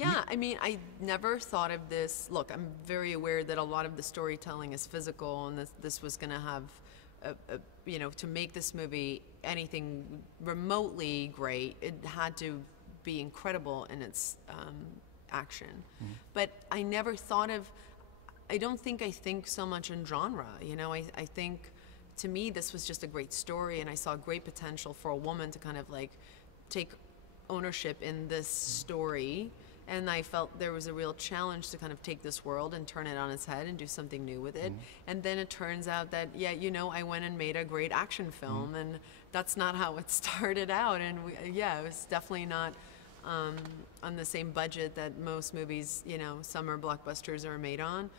Yeah, I mean, I never thought of this. Look, I'm very aware that a lot of the storytelling is physical, and this was going to have, you know, to make this movie anything remotely great, it had to be incredible in its action. But I never thought of. I don't think I think so much in genre. You know, I think to me this was just a great story, and I saw great potential for a woman to kind of like take ownership in this story. And I felt there was a real challenge to kind of take this world and turn it on its head and do something new with it. And then it turns out that, yeah, you know, I went and made a great action film, and that's not how it started out. And yeah, it was definitely not on the same budget that most movies, you know, summer blockbusters are made on.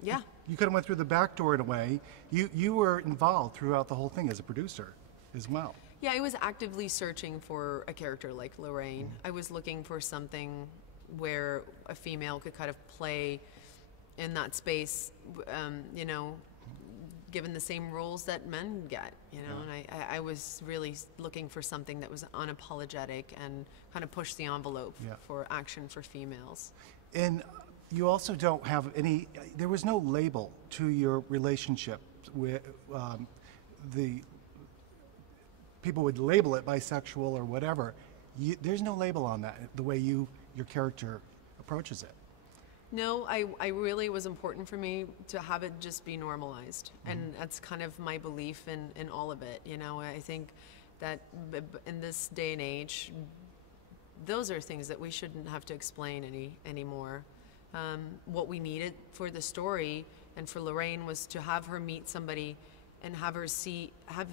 Yeah. You kind of went through the back door in a way. You were involved throughout the whole thing as a producer as well. Yeah, I was actively searching for a character like Lorraine. I was looking for something where a female could kind of play in that space, you know, given the same roles that men get, you know. And I was really looking for something that was unapologetic and kind of pushed the envelope for action for females. And you also don't have any, there was no label to your relationship with the people would label it bisexual or whatever. There's no label on that, the way your character approaches it. No, I really, it was important for me to have it just be normalized. And that's kind of my belief in all of it. You know, I think that in this day and age, those are things that we shouldn't have to explain anymore. What we needed for the story and for Lorraine was to have her meet somebody and have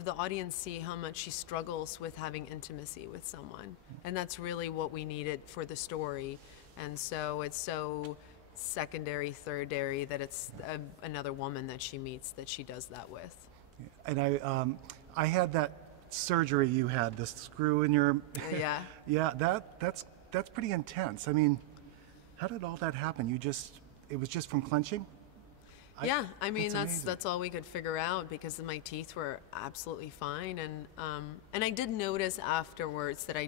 the audience see how much she struggles with having intimacy with someone. And that's really what we needed for the story. And so it's so secondary, thirdary that it's another woman that she meets that she does that with. And I had that surgery you had, the screw in your... Yeah. Yeah, that's pretty intense. I mean, how did all that happen? It was just from clenching? Yeah, I mean that's all we could figure out because my teeth were absolutely fine, and I did notice afterwards that I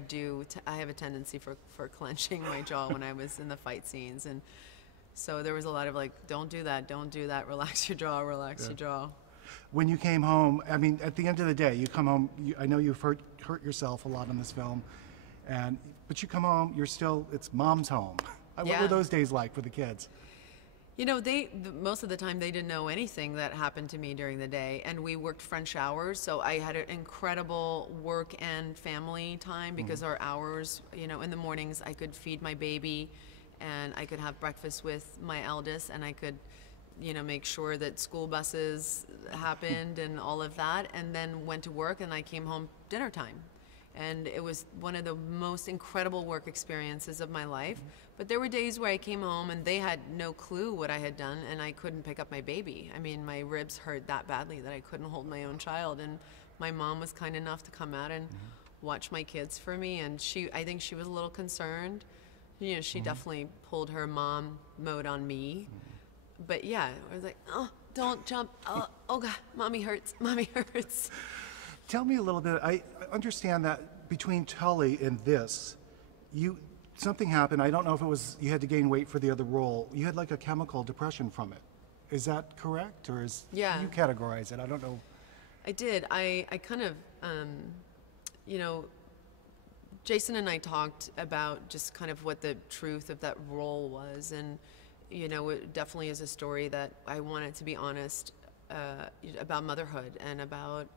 have a tendency for clenching my jaw when I was in the fight scenes, and so there was a lot of like, don't do that, relax your jaw, relax your jaw. When you came home, I mean, at the end of the day, you come home. I know you've hurt yourself a lot in this film, but you come home, it's mom's home. What were those days like for the kids? You know, most of the time they didn't know anything that happened to me during the day, and we worked French hours, so I had an incredible work and family time because our hours, you know, in the mornings I could feed my baby, and I could have breakfast with my eldest, and I could, you know, make sure that school buses happened and all of that, and then went to work, and I came home dinner time. And it was one of the most incredible work experiences of my life. But there were days where I came home and they had no clue what I had done, and I couldn't pick up my baby. I mean, my ribs hurt that badly that I couldn't hold my own child. And my mom was kind enough to come out and watch my kids for me. And I think she was a little concerned. You know, she definitely pulled her mom mode on me. But yeah, I was like, oh, don't jump. Oh God, mommy hurts, mommy hurts. Tell me a little bit. I understand that between Tully and this, something happened. I don't know if it was you had to gain weight for the other role. You had like a chemical depression from it. Is that correct, or you categorize it? I don't know. I did. I kind of, you know, Jason and I talked about just kind of what the truth of that role was, and you know, it definitely is a story that I wanted to be honest about motherhood and about.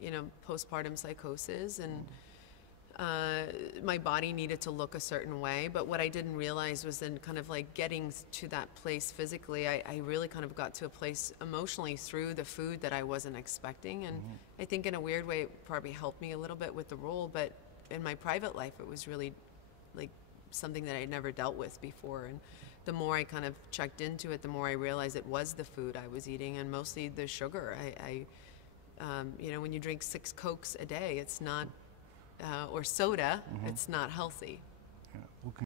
You know, postpartum psychosis, and my body needed to look a certain way. But what I didn't realize was then kind of like getting to that place physically, I really kind of got to a place emotionally through the food that I wasn't expecting. And I think in a weird way, it probably helped me a little bit with the role. But in my private life, it was really like something that I'd never dealt with before. And the more I kind of checked into it, the more I realized it was the food I was eating, and mostly the sugar. You know, when you drink 6 Cokes a day, it's not, or soda, it's not healthy. Yeah. Well,